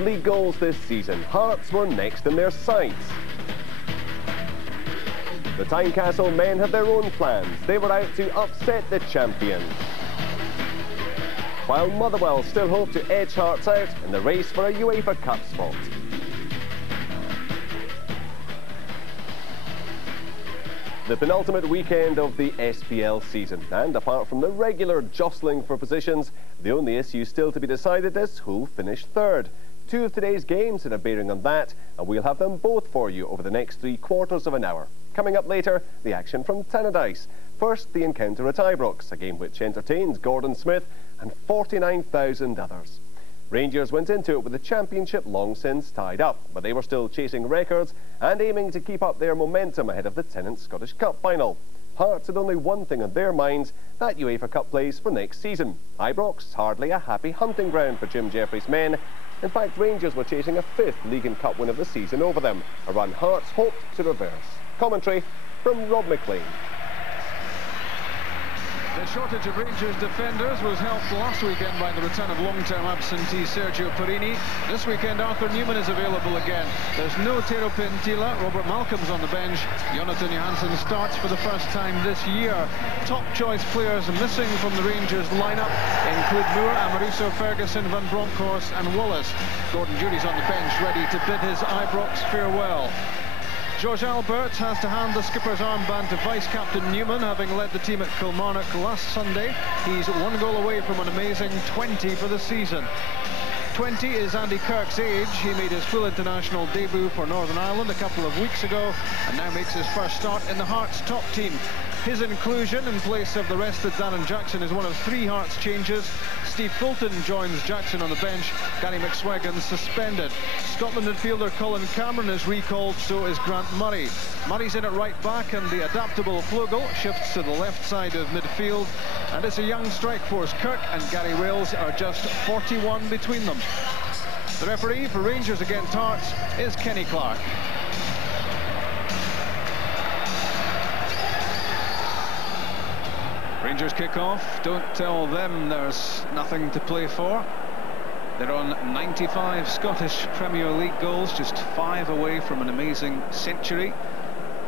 league goals this season, Hearts were next in their sights. The Tynecastle men had their own plans. They were out to upset the champions, while Motherwell still hoped to edge Hearts out in the race for a UEFA Cup spot. The penultimate weekend of the SPL season, and apart from the regular jostling for positions, the only issue still to be decided is who'll finish third. Two of today's games had a bearing on that, and we'll have them both for you over the next 3/4 of an hour. Coming up later, the action from Tannadice. First, the encounter at Ibrox, a game which entertains Gordon Smith and 49,000 others. Rangers went into it with the championship long since tied up, but they were still chasing records and aiming to keep up their momentum ahead of the Tennent's Scottish Cup final. Hearts had only one thing on their minds, that UEFA Cup place for next season. Ibrox, hardly a happy hunting ground for Jim Jeffries' men. In fact, Rangers were chasing a 5th League and Cup win of the season over them, a run Hearts hoped to reverse. Commentary from Rob McLean. The shortage of Rangers defenders was helped last weekend by the return of long-term absentee Sergio Parini. This weekend Arthur Newman is available again. There's no Tero Pentila. Robert Malcolm's on the bench. Jonathan Johansson starts for the first time this year. Top choice players missing from the Rangers lineup include Moore, Amoruso, Ferguson, Van Bronckhorst and Wallace. Gordon Jury's on the bench ready to bid his Ibrox farewell. George Albert has to hand the skipper's armband to vice-captain Newman, having led the team at Kilmarnock last Sunday. He's 1 goal away from an amazing 20 for the season. 20 is Andy Kirk's age. He made his full international debut for Northern Ireland a couple of weeks ago and now makes his first start in the Hearts top team. His inclusion in place of the rested Darren Jackson is one of 3 Hearts changes. Steve Fulton joins Jackson on the bench. Gary McSwaggan suspended. Scotland midfielder Colin Cameron is recalled, so is Grant Murray. Murray's in at right back and the adaptable Flogel shifts to the left side of midfield. And it's a young strike force. Kirk and Gary Wales are just 41 between them. The referee for Rangers against Hearts is Kenny Clark. Rangers kick off. Don't tell them there's nothing to play for. They're on 95 Scottish Premier League goals, just 5 away from an amazing century,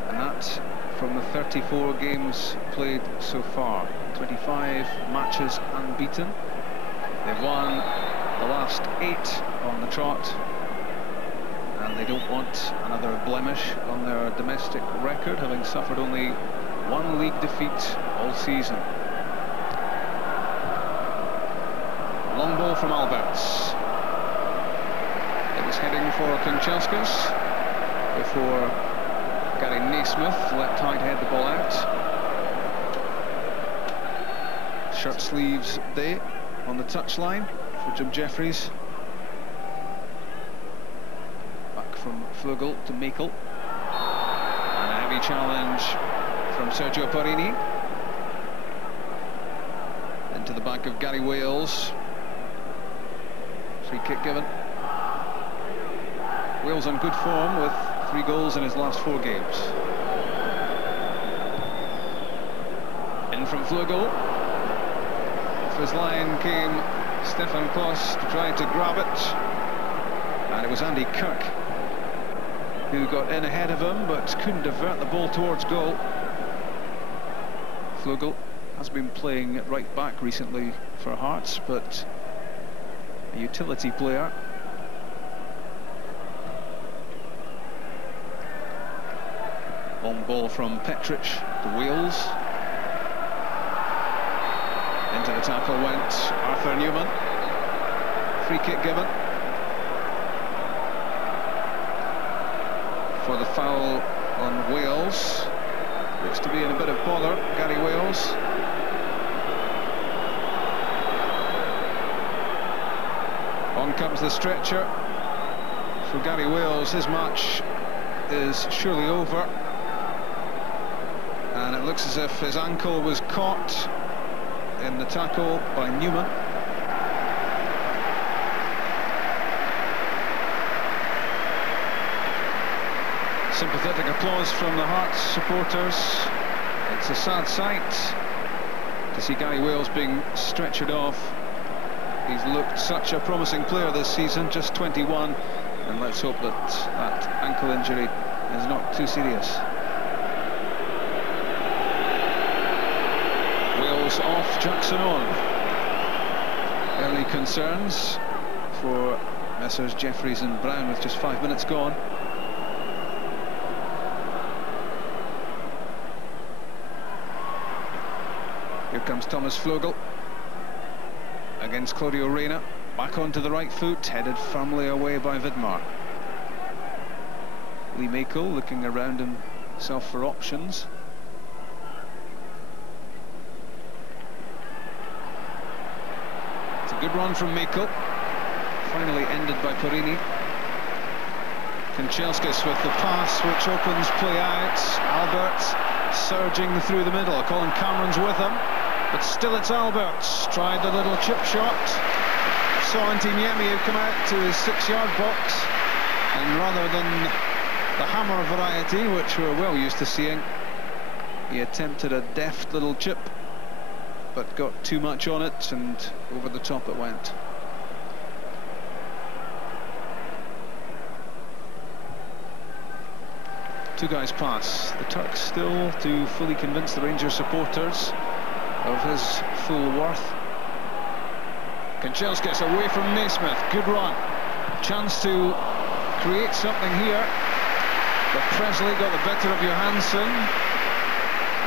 and that from the 34 games played so far. 25 matches unbeaten. They've won the last 8 on the trot, and they don't want another blemish on their domestic record, having suffered only 1 league defeat all season. Long ball from Alberts. It was heading for Konchauskas before Gary Naismith let Hyde head the ball out. Shirt sleeves day on the touchline for Jim Jeffries. Back from Flugel to Meikle. And a heavy challenge from Sergio Parini. Into the back of Gary Wales. Free kick given. Wales on good form with 3 goals in his last 4 games. In from Flugel. Off his line came Stefan Klos to try to grab it. And it was Andy Kirk who got in ahead of him but couldn't divert the ball towards goal. Flugel has been playing at right back recently for Hearts, but a utility player. Long ball from Petric to Wales. Into the tackle went Arthur Newman. Free kick given for the foul on Wales. Looks to be in a bit of bother, Gary Wales. On comes the stretcher for Gary Wales. His match is surely over. And it looks as if his ankle was caught in the tackle by Newman. Sympathetic applause from the Hearts supporters. It's a sad sight to see Gary Wales being stretchered off He's looked such a promising player this season, just 21, and let's hope that that ankle injury is not too serious. Wales off, Jackson on. Early concerns for Messrs Jeffries and Brown with just 5 minutes gone. Here comes Thomas Flögel against Claudio Reyna. Back onto the right foot, headed firmly away by Vidmar. Lee Makel looking around himself for options. It's a good run from Makel. Finally ended by Perini. Kanchelskis with the pass, which opens play out. Alberts surging through the middle. Colin Cameron's with him, but still it's Alberts. Tried the little chip shot. Saw Antiniemi come out to his 6-yard box, and rather than the hammer variety, which we're well used to seeing, he attempted a deft little chip, but got too much on it, and over the top it went. Two guys pass. The Turk still to fully convince the Rangers supporters of his full worth. Kanchelskis away from Naismith. Good run. Chance to create something here. But Presley got the better of Johansson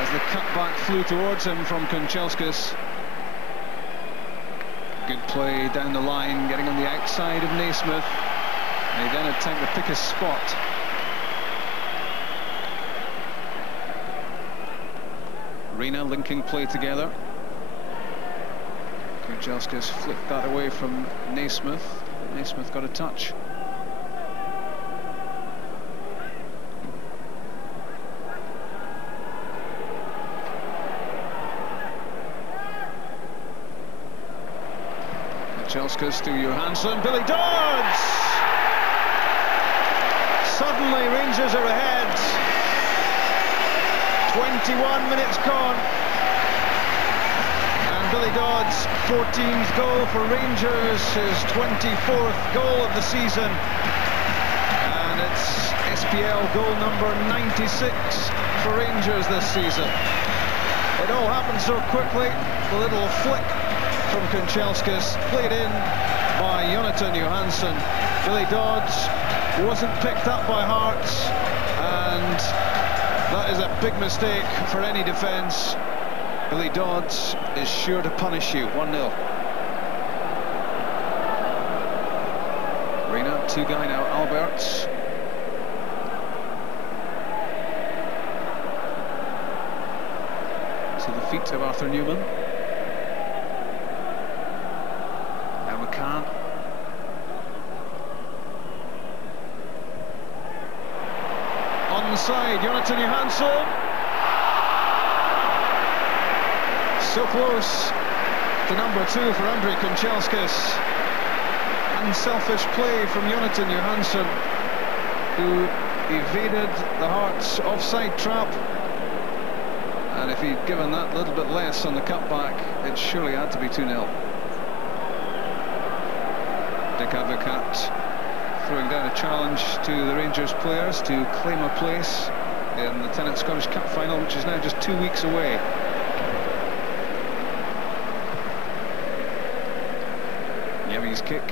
as the cutback flew towards him from Kanchelskis. Good play down the line, getting on the outside of Naismith. And he then had time to pick his spot. Reyna linking play together. Kanchelskis flicked that away from Naismith. Naismith got a touch. Kanchelskis to Johansson. Billy Dodds! Suddenly Rangers are ahead. 21 minutes gone. Billy Dodds, 14th goal for Rangers, his 24th goal of the season, and it's SPL goal number 96 for Rangers this season. It all happened so quickly. The little flick from Kanchelskis, played in by Jonathan Johansson. Billy Dodds wasn't picked up by Hearts, and that is a big mistake for any defence. Billy Dodds is sure to punish you. 1-0. Reyna, two-guy now, Alberts. To the feet of Arthur Newman. Now McCann. On the side, Jonathan Johansson. So close to number 2 for Andrei Kanchelskis. Unselfish play from Jonathan Johansson, who evaded the Hearts offside trap. And if he'd given that little bit less on the cutback, it surely had to be 2-0. Dick Advocat throwing down a challenge to the Rangers players to claim a place in the Tennent Scottish Cup final, which is now just 2 weeks away. Yemi's kick,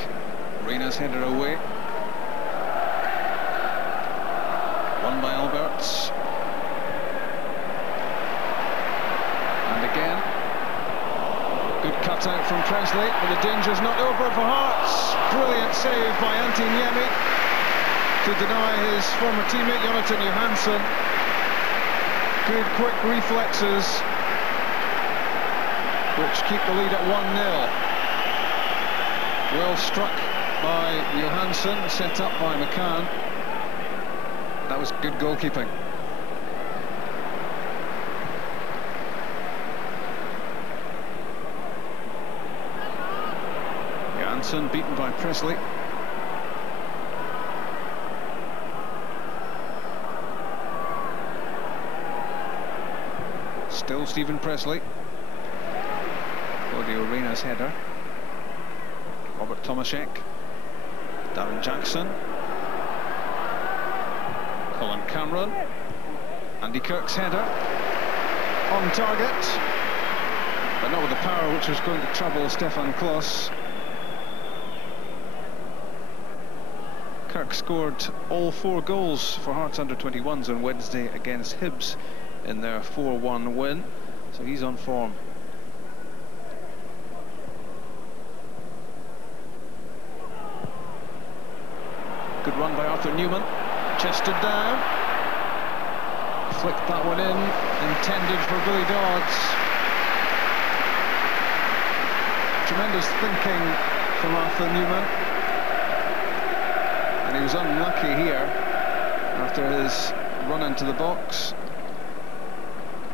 Reyna's header away. Won by Alberts. And again, good cut out from Presley, but the danger's not over for Hearts. Brilliant save by Antiniemi to deny his former teammate Jonathan Johansson. Good quick reflexes, which keep the lead at 1-0. Well struck by Johansson, set up by McCann. That was good goalkeeping. Johansson beaten by Presley. Still Stephen Presley. Claudio Reyna's header. Robert Tomaszek, Darren Jackson, Colin Cameron, Andy Kirk's header on target, but not with the power which was going to trouble Stefan Klos. Kirk scored all 4 goals for Hearts under-21s on Wednesday against Hibs in their 4-1 win, so he's on form. Good run by Arthur Newman, chested down, flicked that one in, intended for Billy Dodds. Tremendous thinking from Arthur Newman, and he was unlucky here after his run into the box.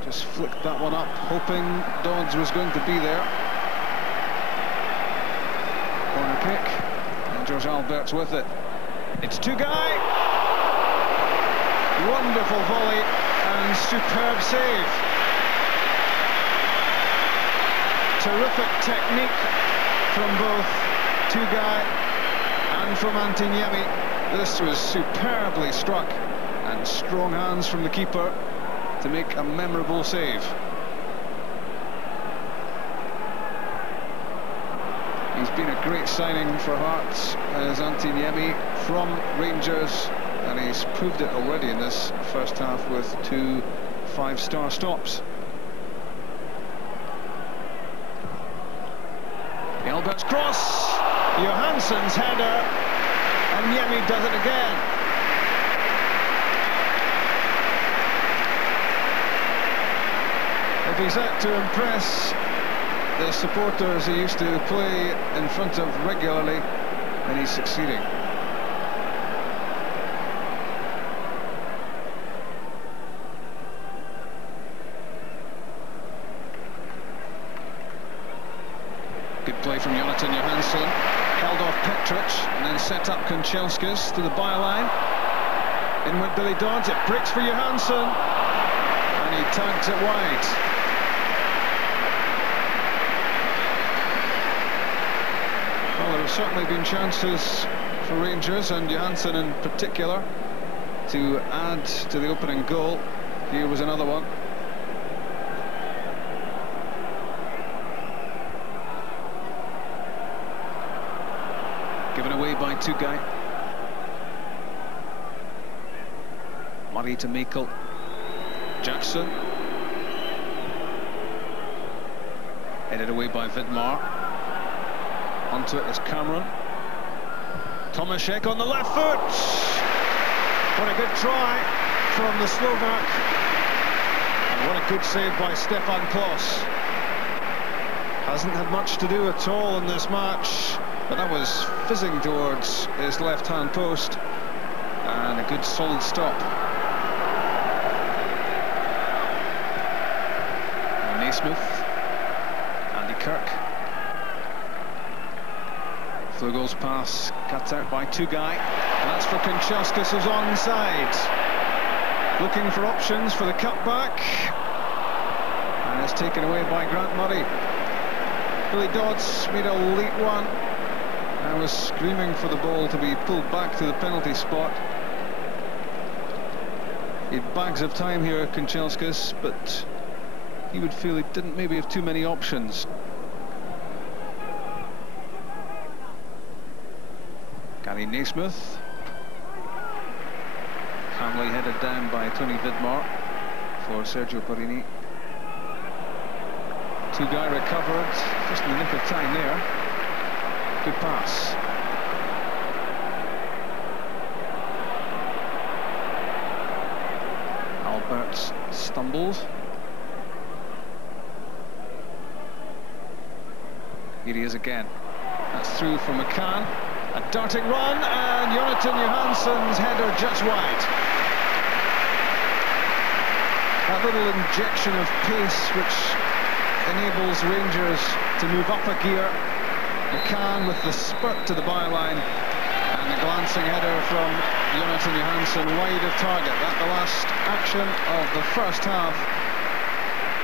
Just flicked that one up, hoping Dodds was going to be there. Corner kick, and George Albert's with it. It's Tugay. Wonderful volley and superb save. Terrific technique from both Tugay and from Antiniemi. This was superbly struck, and strong hands from the keeper to make a memorable save. He's been a great signing for Hearts as Antiniemi from Rangers, and he's proved it already in this first half with 2 5-star stops. Albert's cross, Johansson's header, and Niemi does it again. If he's out to impress the supporters he used to play in front of regularly, and he's succeeding. Good play from Jonathan Johansson, held off Petric and then set up Kanchelskis to the byline. In went Billy Dodds, it breaks for Johansson, and he tags it wide. Well, there have certainly been chances for Rangers, and Johansson in particular, to add to the opening goal. Here was another one. Given away by Tugay. Murray to Meikle. Jackson. Headed away by Vidmar. Onto it is Cameron. Tomaszek on the left foot. What a good try from the Slovak. And what a good save by Stefan Klos. Hasn't had much to do at all in this match, but that was fizzing towards his left-hand post, and a good solid stop. And Naismith, Andy Kirk. Flugel's pass cut out by Tugay, and that's for Kanchelskis, who's onside. Looking for options for the cutback, and it's taken away by Grant Murray. Billy Dodds made a late one. I was screaming for the ball to be pulled back to the penalty spot. He had bags of time here, Kanchelskis, but he would feel he didn't maybe have too many options. Gary Naismith. Calmly headed down by Tony Vidmar for Sergio Porrini. Tugay recovered just in the nick of time there. Good pass. Albert stumbled. Here he is again. That's through for McCann. A darting run, and Jonathan Johansson's header just wide. That little injection of pace which enables Rangers to move up a gear. McCann with the spurt to the byline, and a glancing header from Jonathan Johansson wide of target. That's the last action of the first half.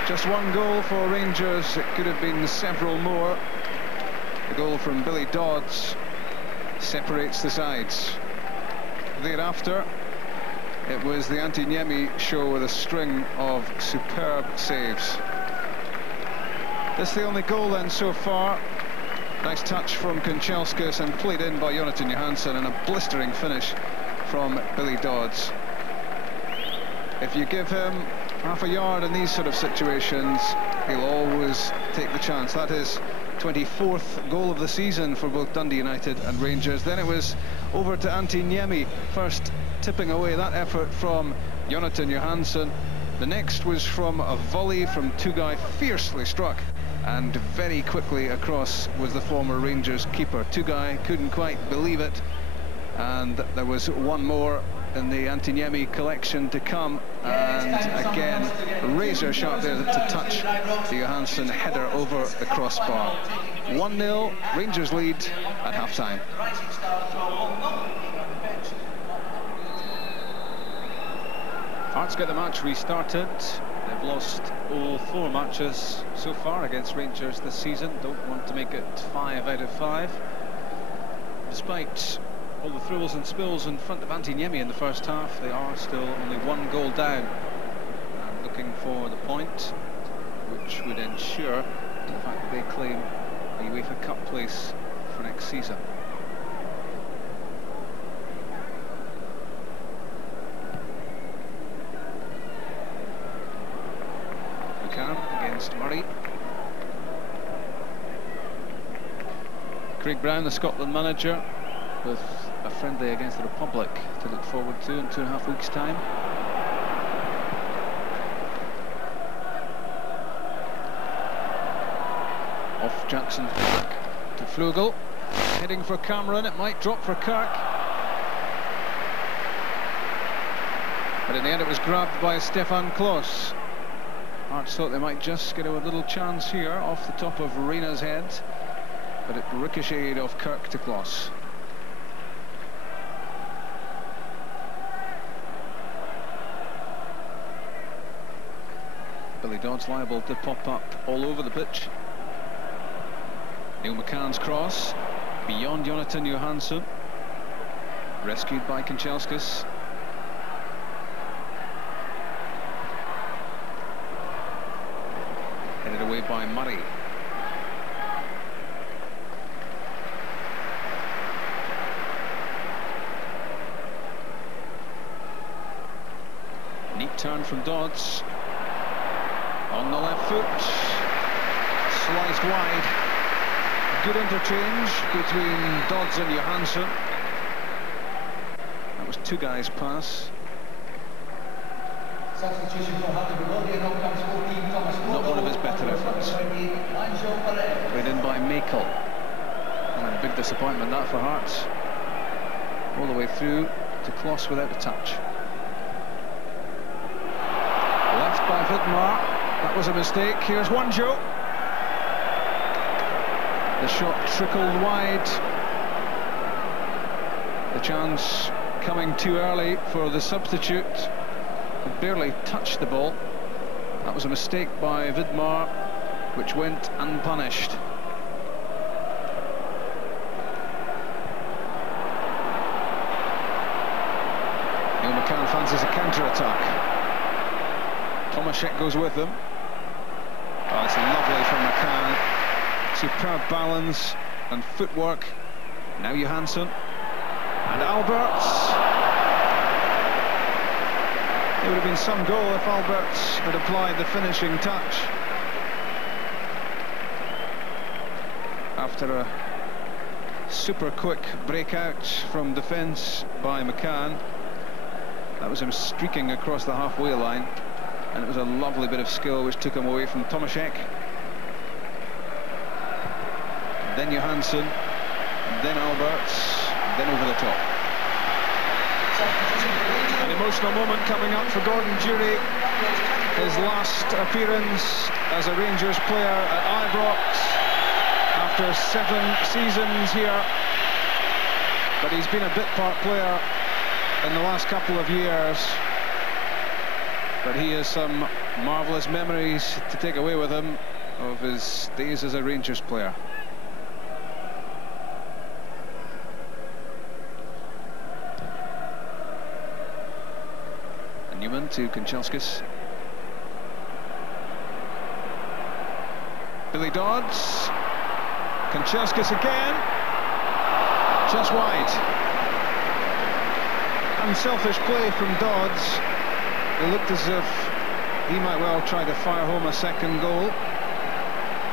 Just one goal for Rangers. It could have been several more. The goal from Billy Dodds separates the sides. Thereafter, it was the Antiniemi show with a string of superb saves. This is the only goal then so far. Nice touch from Kanchelskis and played in by Jonathan Johansson, and a blistering finish from Billy Dodds. If you give him half a yard in these sort of situations, he'll always take the chance. That is 24th goal of the season for both Dundee United and Rangers. Then it was over to Antiniemi, first tipping away that effort from Jonathan Johansson. The next was from a volley from Tugay, fiercely struck, and very quickly across was the former Rangers keeper. Tugay couldn't quite believe it, and there was one more in the Antiniemi collection to come, and again razor sharp there to touch the Johansson header over the crossbar. 1-0, Rangers lead at half-time. Hearts get the match restarted. They've lost all 4 matches so far against Rangers this season. Don't want to make it 5 out of 5. Despite all the thrills and spills in front of Antiniemi in the first half, they are still only 1 goal down and looking for the point, which would ensure the fact that they claim a UEFA Cup place for next season. Against Murray. Craig Brown, the Scotland manager, with a friendly against the Republic to look forward to in 2.5 weeks' time. Off Jackson's back to Flugel, heading for Cameron. It might drop for Kirk, but in the end it was grabbed by Stefan Klos. Hearts thought they might just get a little chance here off the top of Reina's head, but it ricocheted off Kirk to Klos. Billy Dodds liable to pop up all over the pitch. Neil McCann's cross beyond Jonathan Johansson, rescued by Kanchelskis. Headed away by Murray. Neat turn from Dodds. On the left foot. Sliced wide. Good interchange between Dodds and Johansson. That was Tugay's pass. Not one of his better efforts. Played in by Makel. And a big disappointment that for Hearts. All the way through to Klos without a touch. Left by Vidmar. That was a mistake. Here's Wanjo. The shot trickled wide. The chance coming too early for the substitute. It barely touched the ball. That was a mistake by Vidmar, which went unpunished. Neil McCann fancies a counter-attack. Tomaszek goes with them. Oh, it's lovely from McCann. Superb balance and footwork. Now Johansson. And Alberts. It would have been some goal if Alberts had applied the finishing touch. After a super quick breakout from defence by McCann. That was him streaking across the halfway line, and it was a lovely bit of skill which took him away from Tomaszek. Then Johansson, then Alberts, then over the top. An emotional moment coming up for Gordon Durie. His last appearance as a Rangers player at Ibrox after 7 seasons here. But he's been a bit-part player in the last couple of years. But he has some marvellous memories to take away with him of his days as a Rangers player. Newman to Kanchelskis. Billy Dodds. Kanchelskis again. Just wide. Unselfish play from Dodds. It looked as if he might well try to fire home a second goal,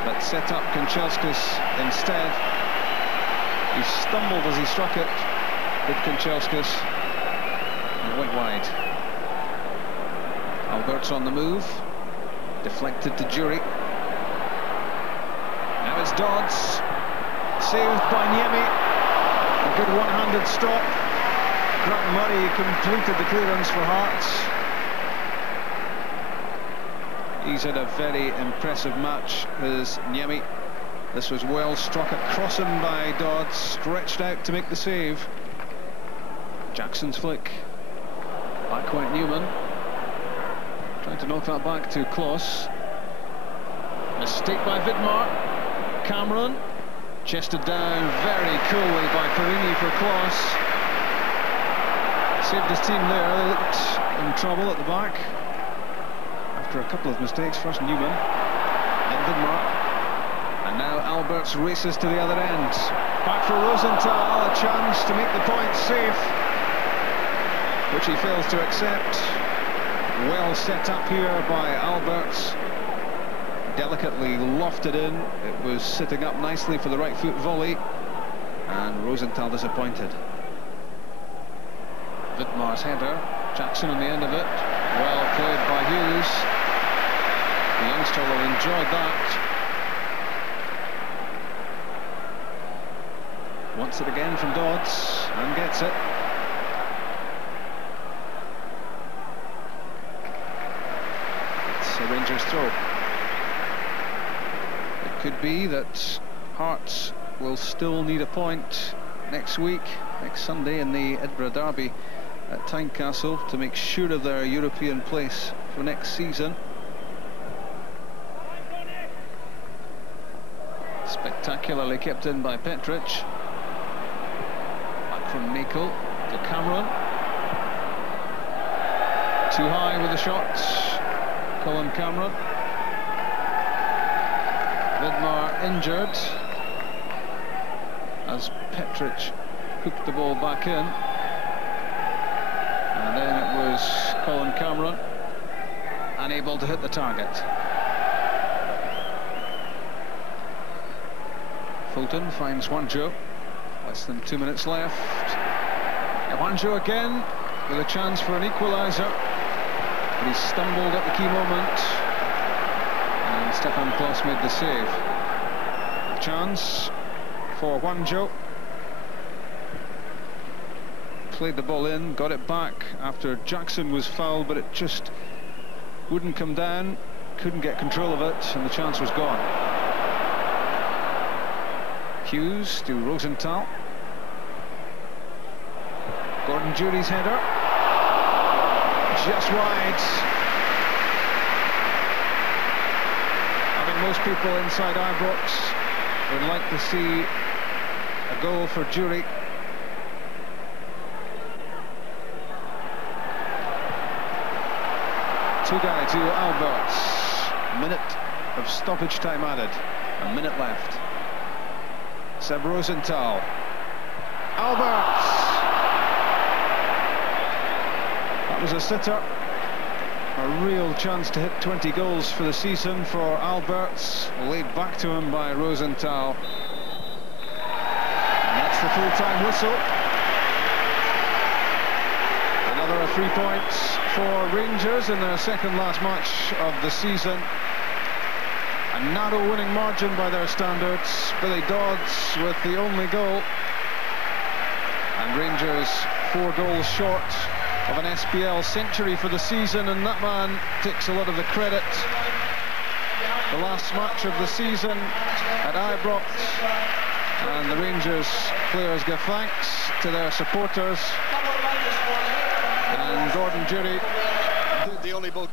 but set up Kanchelskis instead. He stumbled as he struck it with Kanchelskis and went wide. Albert's on the move, deflected to Jury. Now it's Dodds, saved by Niemi. A good one-handed stop. Grant Murray completed the clearance for Hearts. He's had a very impressive match, is Niemi. This was well struck across him by Dodds, stretched out to make the save. Jackson's flick. Back went Newman. Trying to knock that back to Klos. Mistake by Vidmar. Cameron. Chested down very coolly by Perini for Klos. Saved his team there. They looked in trouble at the back after a couple of mistakes. First Newman, then Vidmar, and now Alberts races to the other end. Back for Rosenthal, a chance to make the point safe, which he fails to accept. Well set up here by Alberts, delicately lofted in. It was sitting up nicely for the right foot volley, and Rosenthal disappointed. Vidmar's header, Jackson on the end of it, well played by Hughes. The youngster will have enjoyed that. Wants it again from Dodds, and gets it. It's a Rangers throw. It could be that Hearts will still need a point next week, next Sunday in the Edinburgh Derby at Tynecastle, to make sure of their European place for next season. Spectacularly kept in by Petric. Back from Nakel to Cameron. Too high with the shot, Colin Cameron. Vidmar injured as Petric hooked the ball back in. And then it was Colin Cameron, unable to hit the target. Fulton finds Juanjo. Less than 2 minutes left. Juanjo again with a chance for an equaliser, but he stumbled at the key moment, and Stefan Klos made the save. A chance for Juanjo. Played the ball in, got it back after Jackson was fouled, but it just wouldn't come down, couldn't get control of it, and the chance was gone. Hughes to Rosenthal. Gordon Jury's header, just wide. I think most people inside Ibrox would like to see a goal for Jury. Tugai to Alberts. Minute of stoppage time added. A minute left. Seb Rosenthal. Alberts. That was a sitter. A real chance to hit 20 goals for the season for Alberts. Laid back to him by Rosenthal. And that's the full-time whistle. Another 3 points for Rangers in their second last match of the season. A narrow winning margin by their standards. Billy Dodds with the only goal. And Rangers 4 goals short of an SPL century for the season, and that man takes a lot of the credit. The last match of the season at Ibrox, and the Rangers players give thanks to their supporters. And Gordon Jury, the only ball